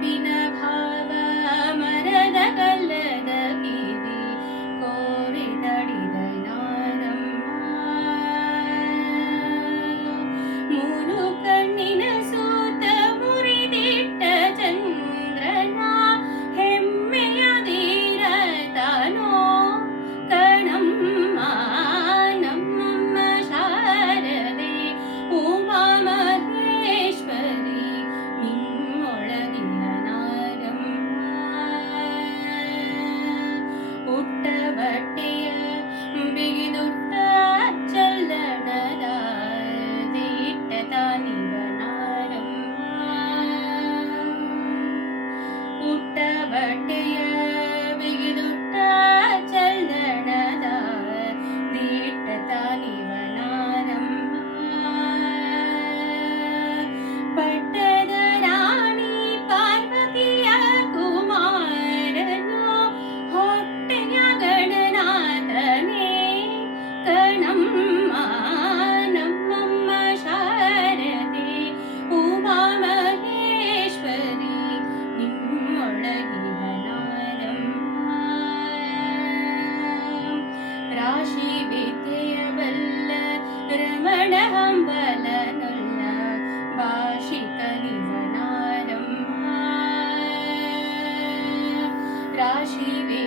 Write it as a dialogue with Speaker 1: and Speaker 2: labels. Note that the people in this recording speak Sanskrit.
Speaker 1: happy काशी वेते वल्ल रमणहं वलगल्ल वाशिकनिजनारम् राशिवे